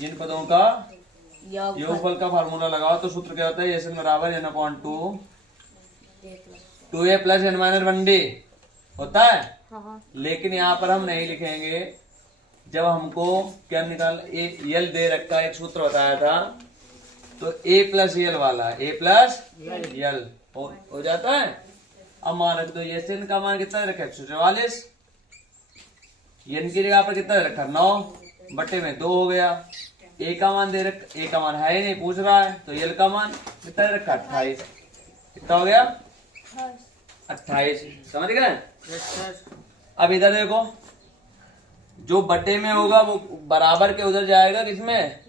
इन पदों का योगफल का फार्मूला लगाओ तो सूत्र क्या होता है, एस एन बराबर N upon 2a plus N minus 1d होता है। लेकिन यहाँ पर हम नहीं लिखेंगे, जब हमको क्या निकाल यल दे रखा एक सूत्र बताया था, तो a प्लस यल वाला a प्लस यल हो जाता है। अब मान रख दो ये एन का मान कितना रखा 144, एन की जगह पर कितना रखा 9 बटे में 2 हो गया। ए का मान दे रखा, ए का मान है ही नहीं पूछ रहा है, तो यल का मान कितना रखा 28, कितना हो गया 28, समझ गए। अब इधर देखो, जो बटे में होगा वो बराबर के उधर जाएगा, किसमें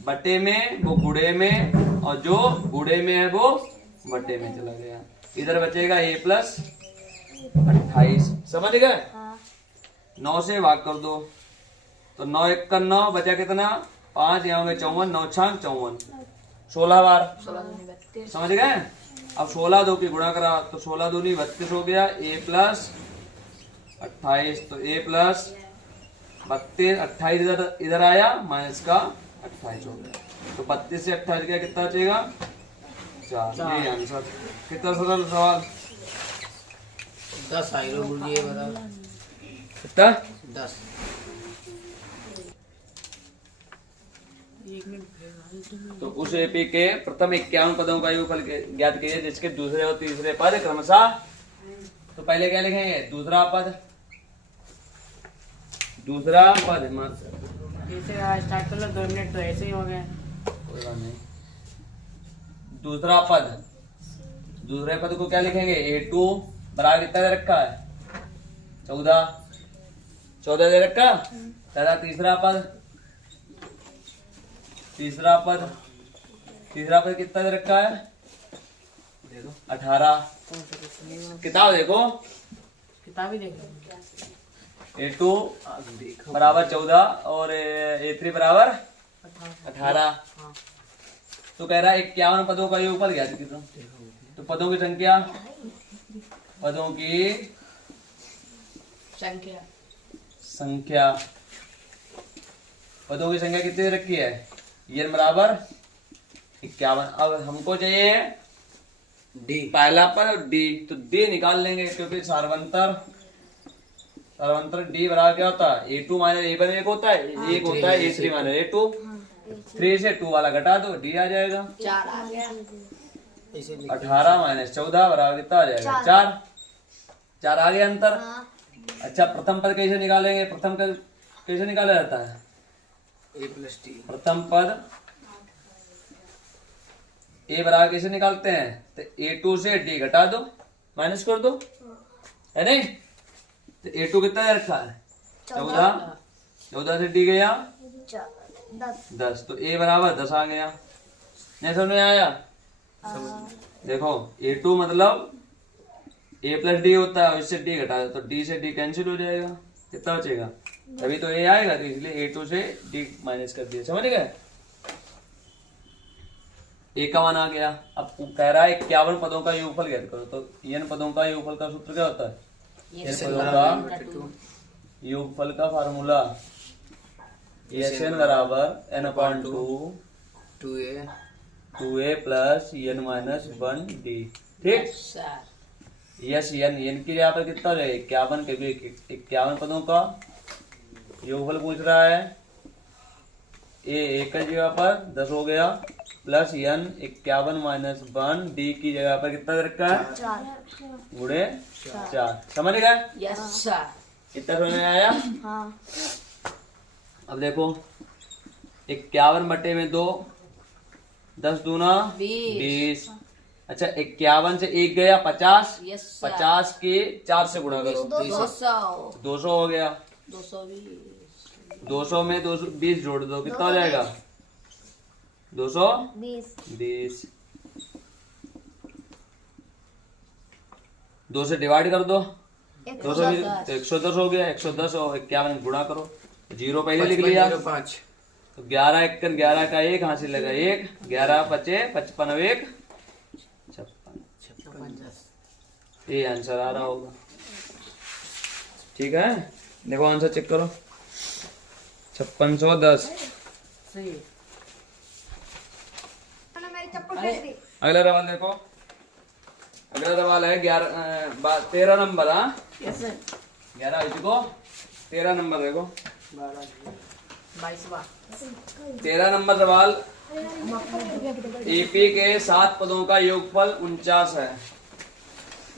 बटे में, वो गुड़े में, और जो गुड़े में है वो बटे में चला गया। इधर बचेगा a प्लस 28, समझ गए। 9 से भाग कर दो तो 9 1 का 9 बचा कितना 5, यहाँ होंगे 54, 9 6 54, 16 बार, समझ गए। अब 16 2 की गुणा करा तो 16 दूनी 32 हो गया, a प्लस 28, तो a प्लस 32, 28 इधर आया, माइनस का 28 हो गया, तो 32 से 28 गया, कितना बचेगा 4। ये आंसर। कितना सरल सवाल, 10 आई रो बोलिए बता, कितना 10। तो उस एपी के प्रथम 51 पदों का योगफल ज्ञात कीजिए जिसके दूसरे और तीसरे पद क्रमशः। तो पहले क्या लिखेंगे, दूसरा पद, दूसरा पद जैसे स्टार्ट कर लो, 2 मिनट तो ऐसे ही हो गए। कोई बात नहीं। दूसरा पद, दूसरे पद को क्या लिखेंगे, a2 बराबर कितना दे रखा है 14 दे रखा। तथा तीसरा पद, तीसरा पद कितना दे रखा है, देखो 18। किताब देखो, किताब ही देखो। a2 बराबर 14 और a3 बराबर 18। तो कह रहा है 51 पदों का योगफल ज्ञात कीजिए। तो पदों की संख्या, पदों की संख्या, पदों की संख्या कितनी रखी है, ये बराबर 51। अब हमको चाहिए डी, पहला पद और डी, तो डी निकाल लेंगे क्योंकि सार्वंतर डी बराबर क्या होता है, a2 माइनस a1 एक होता है, एक होता है a3 माइनस a2। 3 से 2 वाला घटा दो, डी आ जाएगा 4 आ गया। 18 माइनस 14 बराबर कितना आ जाएगा 4 आ गया अंतर। अच्छा, प्रथम पद कैसे निकालेंगे, प्रथम पद कैसे निकाला जाता है, a प्लस टी। प्रथम पद a बराबर कैसे निकालते हैं, तो a2 से d घटा दो, माइनस कर दो, है नहीं। तो a2 कितना दे रखा है 14 से d गया 10, तो a बराबर 10 आ गया। नहीं समझ में आया। देखो a2 मतलब a प्लस डी होता है, इससे d घटा दो तो d से d कैंसिल हो जाएगा, कितना बचेगा, तभी तो a आएगा, तो इसलिए a2 से d माइनस कर दिया, समझ गए। a का मान आ गया। अब कह रहा है 51 पदों का योगफल ज्ञात करो, तो n पदों का योगफल का सूत्र क्या होता है, n पदों का योगफल का फार्मूला Sn बराबर n upon 2a plus n minus 1d। ठीक, यस n की यहाँ पर कितना है 51 के भी 51 पदों का योगफल पूछ रहा है। a 1 की जगह पर 10 हो गया, प्लस n 51 माइनस 1 d की जगह पर कितना दे रखा है 4 गुणे 4, समझ गए। Yes sir. कितना समझ में आया। अब देखो 51 बटे में 2, 10 दूना 20। अच्छा, 51 से 1 गया 50, 50 के 4 से गुणा करो 200 हो गया। 200 में 220 जोड़ दो, कितना हो जाएगा 220। 2 से डिवाइड कर दो, 220 तो 110 हो गया। 110 और 51 गुणा करो, 0 पहले लिख लिया। 5 तो 11 1 11 का 1 हासिल लगा 1, 11 बचे 55 1 56, ये आंसर आ रहा होगा। ठीक है, देखो आंसर चेक करो। 5610। सही है। अगला सवाल देखो, अगला सवाल है 13 नंबर। हाँ, यस सर। 11 इसको 13 नंबर देखो। 22वां। 13 नंबर सवाल, एपी के 7 पदों का योगफल 49 है।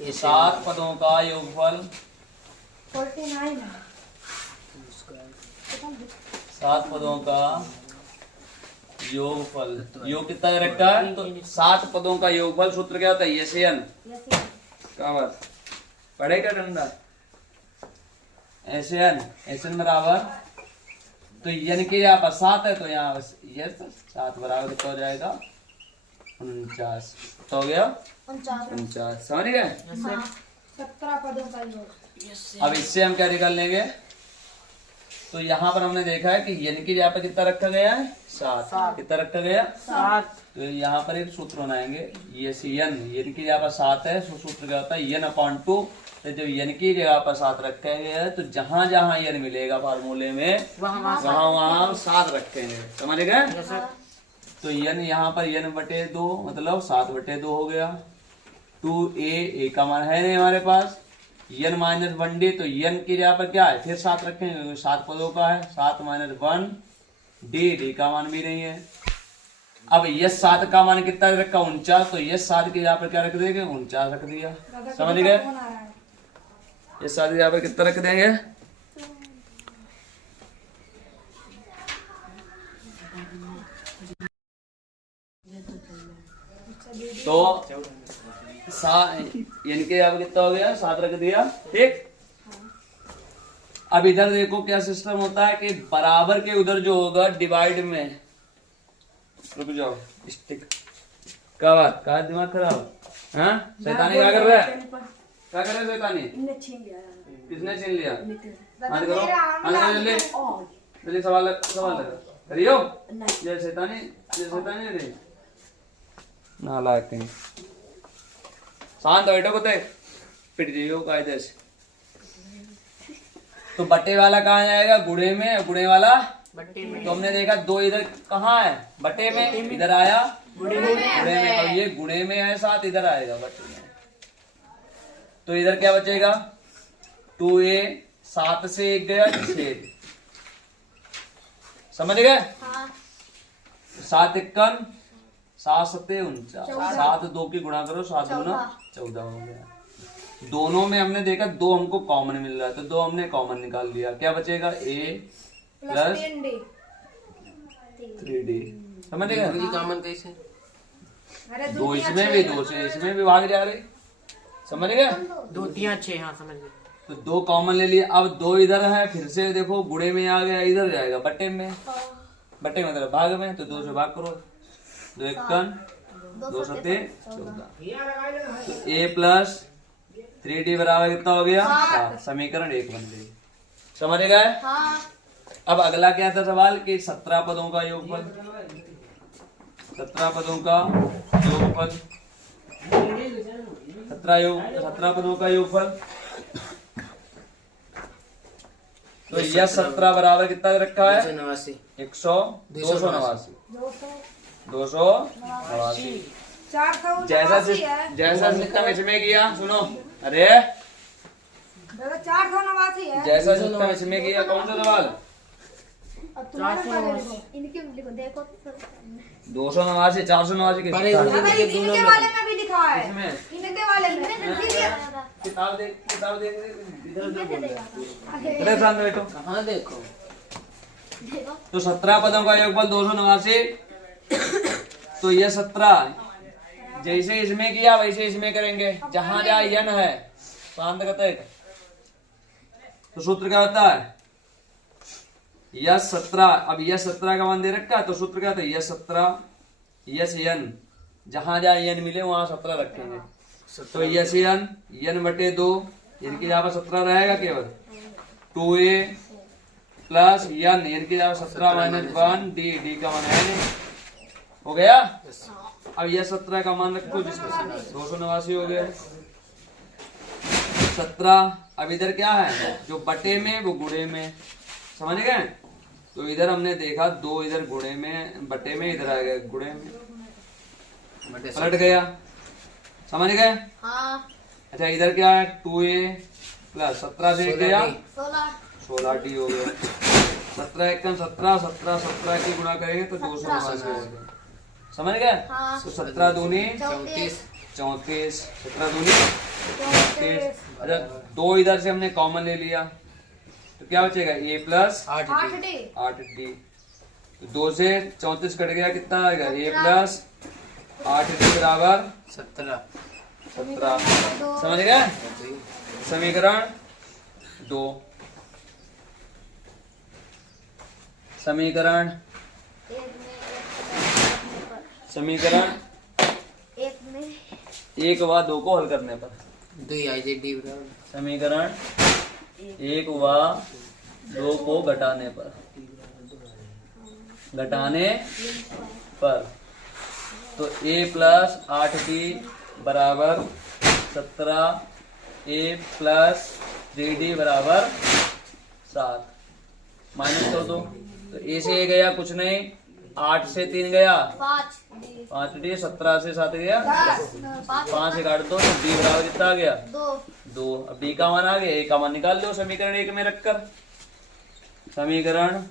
ये 7 पदों का योगफल 7 पदों का योगफल, योग कितना दे रखा है? तो 7 पदों का योगफल सूत्र क्या होता है? एसएन का बात पढ़े क्या डंडा? एसएन बराबर, तो यन के यहाँ पर 7 है तो यहाँ बस ये 7 बराबर कितना हो जाएगा? 49। तो हो गया 49। समझ गए? 17 पदों का योग। अब इससे हम क्या निकाल लेंगे? तो यहाँ पर हमने देखा है कि यन की जगह पर कितना रखा गया है? 7। कितना रखा गया? 7। तो यहाँ पर एक सूत्र बनाएंगे, ये यन की जगह पर 7 है, तो सूत्र क्या होता है? यन अपॉन 2। तो जब यन की जगह पर 7 रखा गया है तो जहां जहां यन मिलेगा फार्मूले में वहां 7 रखेंगे। समझ गए? तो यन यहाँ पर यन बटे 2 मतलब 7 बटे 2 हो गया। 2a का मान है नहीं हमारे पास, यन माइनस 1d, तो यन की जगह पर क्या है? फिर 7 रखेंगे क्योंकि 7 पदों का है। 7 माइनस 1d, डी का मान भी नहीं है। अब यस 7 का मान कितना रखा? 49, तो यस 7 की जगह पर क्या रख देंगे? 49 रख दिया। समझ गए? यस 7 की जगह पर कितना रख देंगे? तो इनके यहाँ पे कितना हो गया? 7 रख दिया। ठीक, अब इधर देखो क्या सिस्टम होता है कि बराबर के उधर जो होगा डिवाइड में, रुक जाओ स्टिक का बात का दिमाग खराब। हाँ, शैतानी क्या कर रहा है? क्या कर रहा है शैतानी? किसने छीन लिया? हाँ करो, हाँ जल्दी जल्दी सवाल लगा करियो। जय शैतानी रे नालायक कहीं। शांत बैठो कुत्ते, पिट जाइयो कायदे से। तो बटे वाला कहाँ जाएगा? गुणे में, गुणे वाला बट्टे में। तो हमने देखा 2 इधर कहाँ है? बटे में, इधर आया गुणे में। अब ये गुणे में है 7, इधर आएगा बटे में, तो इधर क्या बचेगा? 2a, 7 से 1 गया 6। समझ गए? 7 1 7 7 49, 7 2 की गुणा करो, 7 दूना 14 हो गया। दोनों में हमने देखा 2 हमको कॉमन मिल रहा है, तो 2 हमने कॉमन निकाल लिया। क्या बचेगा? a plus 3d। समझ गए? कॉमन कैसे? 2 इसमें भी 2 से इसमें भी भाग जा रही। समझ गए? 2 3 6। हाँ समझ गए। तो 2 कॉमन ले लिए। अब 2 इधर है, फिर से देखो गुणे में आ गया, इधर जाएगा बटे में। बटे मतलब भाग में, तो 2 से भाग करो, 2 1 2 7 14। तो a प्लस 3d बराबर कितना हो गया? 7। समीकरण 1 बन गई। समझ गए? अब अगला क्या था सवाल कि 17 पदों का योगफल। 17 पदों का योगफल, 17 पदों का योगफल। तो यह 17 बराबर कितना रखा है? 289। 289। जैसा सिस्टम इसमें किया, सुनो, अरे 489 है। जैसा सिस्टम इसमें किया, कौन सा सवाल? इनके देखो 289 489 के इनके वाले में भी लिखा है। इसमें इनके वाले में किताब देख इधर इधर शांत बैठो। कहाँ देखो? तो 17 पदों का योगफल 289। तो ये 17 जैसे इसमें किया वैसे इसमें करेंगे, जहां जहां यन है शांत करते। तो सूत्र क्या होता है? यस 17। अब यस 17 का मान दे रखा है, तो सूत्र क्या होता है? यस 17 यस यन, जहां जहां यन मिले वहां 17 रखेंगे। तो यस यन बटे 2, इनकी जगह पर 17 रहेगा केवल। 2a प्लस यन, इनकी जगह 17 माइनस 1 डी का मान है नहीं। हो गया? अब यह 17 का मान रखो, जिसमें 289 हो गया। 17 अब इधर क्या है? जो बटे में वो गुणे में। समझ गए? तो इधर हमने देखा 2 इधर गुणे में बटे में, इधर आ गया गुणे में, बटे पलट गया, समझ गए। हाँ अच्छा इधर क्या है 2a प्लस 17 से 1 गया 16 16t हो गया। 17 एकम 17, 17 17 की गुणा करेंगे तो 292, समझ गए। हाँ। तो 17 दूनी 34 34, 17 दूनी 34। अच्छा 2 इधर से हमने कॉमन ले लिया तो क्या बचेगा a प्लस 8D 8d। 2 से 34 कट गया, कितना आएगा a प्लस 8d बराबर 17। 17, समझ गए। समीकरण 2, समीकरण समीकरण एक में 1 व 2 को हल करने पर, 2 IZD बराबर समीकरण 1 व 2 को घटाने पर, तो a प्लस 8d बराबर 17, a प्लस 3d बराबर 7, माइनस कर दो तो a से a गया कुछ नहीं, 8 से 3 गया 5d, 17 से 7 गया 5 से काट दो तो d बराबर कितना आ गया 2। अब d का मान आ गया, a का मान निकाल दो समीकरण 1 में रखकर। समीकरण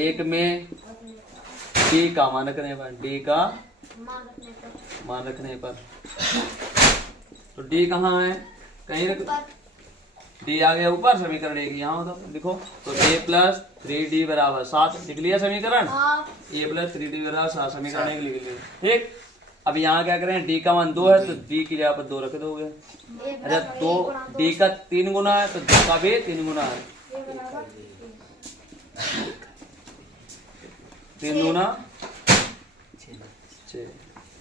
1 में d का मान रखने पर, d का मान रखने पर, तो d कहाँ है, कहीं रख, d आ गया ऊपर, समीकरण 1 यहाँ होता लिखो तो a प्लस 3d बराबर 7 लिख लिया समीकरण, a प्लस 3d बराबर 7 समीकरण 1 लिख लिया। ठीक, अब यहाँ क्या करें, d का मान 2 है तो d की जगह पर 2 रख दोगे। अच्छा 2 d का 3 गुना है तो 2 का भी 3 गुना है, 3 गुना 6,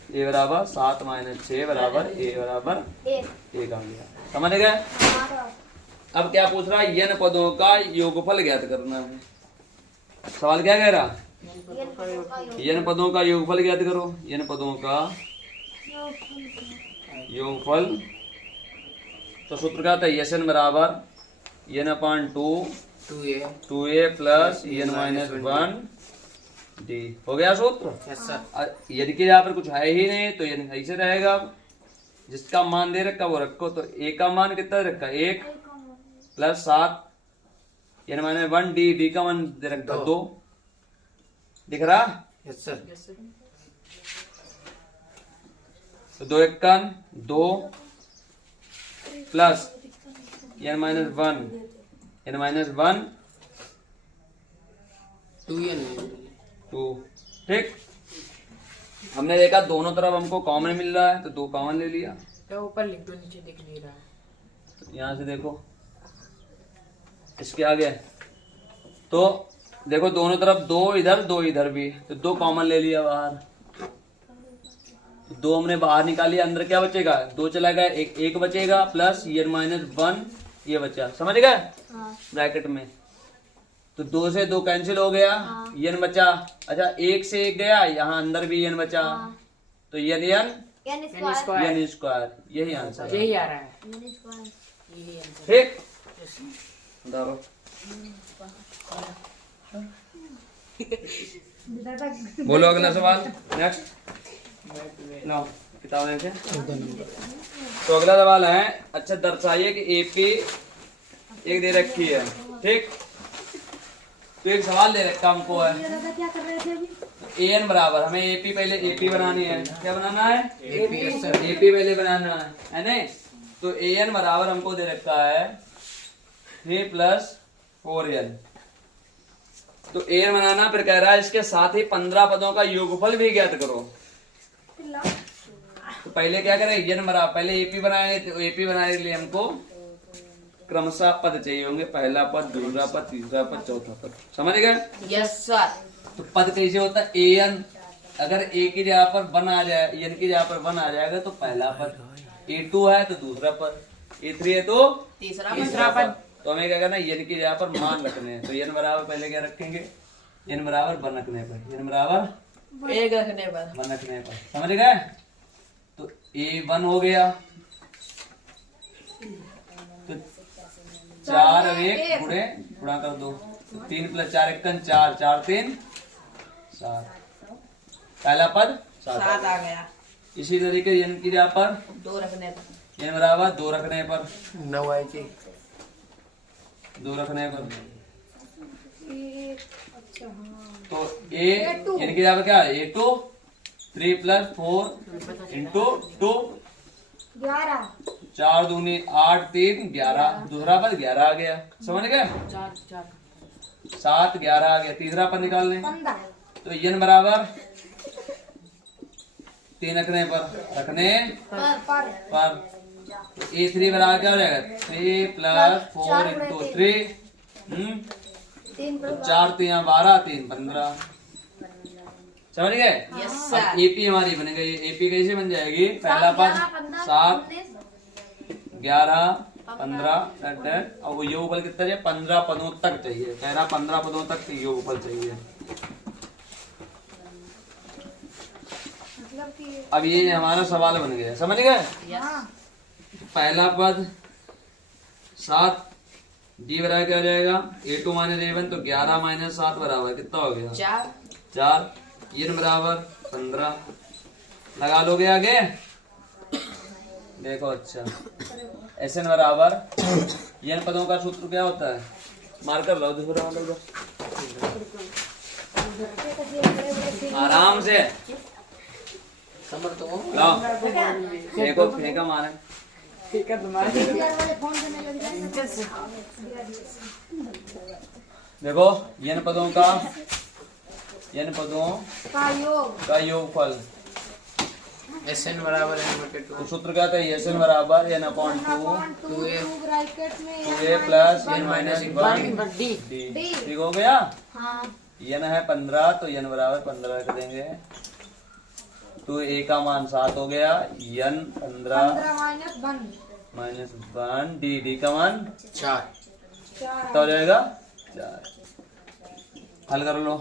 a बराबर 7 माइनस 6 बराबर a बराबर 1 आ गया, समझ गए। अब क्या पूछ रहा है, n पदों का योगफल ज्ञात करना है। सवाल क्या कह रहा, n पदों का योगफल ज्ञात करो। n पदों का योगफल, तो सूत्र क्या था, n बराबर n/2 2a plus n minus 1d, हो गया सूत्र। Yes sir. यदि कि यहाँ पर कुछ है ही नहीं तो n ऐसे रहेगा, जिसका मान दे रखा वो रखो। तो a का मान कितना रखा 1 plus 7 n minus 1d, d का मान दे रखा 2, दिख रहा। Yes sir. तो 2 1 2 प्लस n माइनस 1 2, ठीक। हमने देखा दोनों तरफ हमको कॉमन मिल रहा है तो 2 कॉमन ले लिया। तो ऊपर लिख दो, नीचे दिख नहीं रहा है। तो यहाँ से देखो इसके आगे, तो देखो दोनों तरफ 2 इधर भी, तो 2 कॉमन ले लिया बाहर, 2 हमने बाहर निकाली, अंदर क्या बचेगा 2 चला गया, एक बचेगा प्लस n माइनस 1 ये बचा, समझ गए ब्रैकेट में। तो 2 से 2 कैंसिल हो गया, n बचा। अच्छा 1 से 1 गया, यहाँ अंदर भी n बचा, तो n स्क्वायर, यही आंसर है। यही आ रहा है, यही आंसर। ठीक, बताओ बोलो अगला सवाल, नेक्स्ट लो किताब देखे। तो अगला सवाल है, अच्छा दर्शाइए कि एपी एक दे रखी है, ठीक। तो एक सवाल दे रखा हमको है, क्या कर रहे थे अभी? an बराबर, हमें एपी पहले एपी बनानी है, क्या बनाना है यस सर। एपी पहले बनाना है नहीं। तो an बराबर हमको दे रखा है 3 प्लस 4n। तो an बनाना, फिर कह रहा है इसके साथ ही 15 पदों का योगफल भी ज्ञात करो। तो पहले क्या करें, n बराबर, पहले एपी बनाएंगे, तो एपी बनाने के लिए हमको क्रमशः पद चाहिए होंगे, पहला पद, दूसरा पद, तीसरा पद, चौथा पद, समझ गए। Yes sir. तो पद कैसे होता है, an अगर a की जगह पर 1 आ जाए, n की जगह पर 1 आ जाएगा तो पहला पद, a2 है तो दूसरा पद, a3 है तो तीसरा पद। तो हमें क्या करना है, n की जगह पर मान रखने हैं। तो n बराबर पहले क्या रखेंगे, n बराबर 1 रखने पर, n बराबर 1 रखने पर 1 रखने पर, समझ गए। तो a1 हो गया, तो 4 और 1 गुणा कर दो, 3 + 4 = 4, 4 3 7। पहला पद 7 सात आ गया। इसी तरीके n की जगह पर 2 रखने पर n बराबर 2 रखने पर 9 आई थी। 2 रखने पर अच्छा हाँ तो n की जगह पर क्या है a2 3 + 4 × 2 11 4 दूनी 8 3 11 दूसरा पद 11 आ गया समझ गए 4 4 7 11 आ गया तीसरा पद निकाल लें 15 तो n बराबर 3 रखने पर तो a3 बराबर क्या हो जाएगा 3 + 4 × 3 3 तो 4 3 12 3 15 समझ गए यस अब सर। एपी हमारी बन गई एपी कैसे बन जाएगी पहला पद 7 11 15 और वो योगफल कितना चाहिए 15 पदों तक चाहिए कह रहा 15 पदों तक योगफल चाहिए। मतलब कि अब ये हमारा सवाल बन गया समझ गए हाँ पहला पद 7 डी बराबर क्या हो जाएगा a2 - a1 तो 11 - 7 बराबर कितना हो गया 4 4 n बराबर 15 लगा लोगे आगे देखो अच्छा SN बराबर n पदों का सूत्र क्या होता है मार्कर लो दूसरा वाला लो। आराम से समर तो लाओ देखो फेंका मारे ठीक है तुम्हारे वाले फोन करने लग जाए देखो n पदों का योगफल SN बराबर n/2 तो सूत्र क्या था SN बराबर n/2 2a ब्रैकेट में 2a + n - 1 डी d ठीक हो गया हाँ n है 15 तो n बराबर 15 रख देंगे तो a का मान 7 हो गया n 15 -1 d का मान 4 कितना हो जाएगा 4 हल कर लो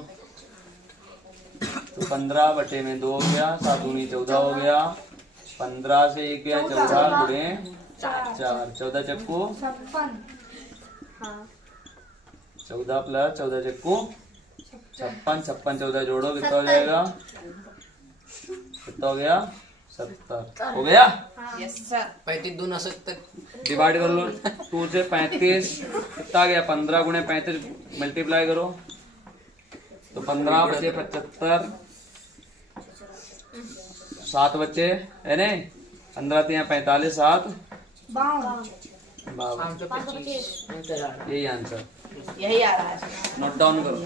तो 15/2 हो गया 7 दूनी 14 हो गया 15 से 1 गया 14 गुणे 4 14 चक्कू 56 हाँ 14 + 14 चक्कू 56 56 14 जोड़ो कितना हो जाएगा कितना हो गया 70 हो गया यस सर 35 दूना 70 डिवाइड कर लो 2 से 35 कितना आ गया 15 गुणे 35 मल्टीप्लाई करो तो 15 बचे 75 7 बचे है नहीं 15 3 45 7 52 52 525 यही आंसर यही आ रहा है नोट डाउन करो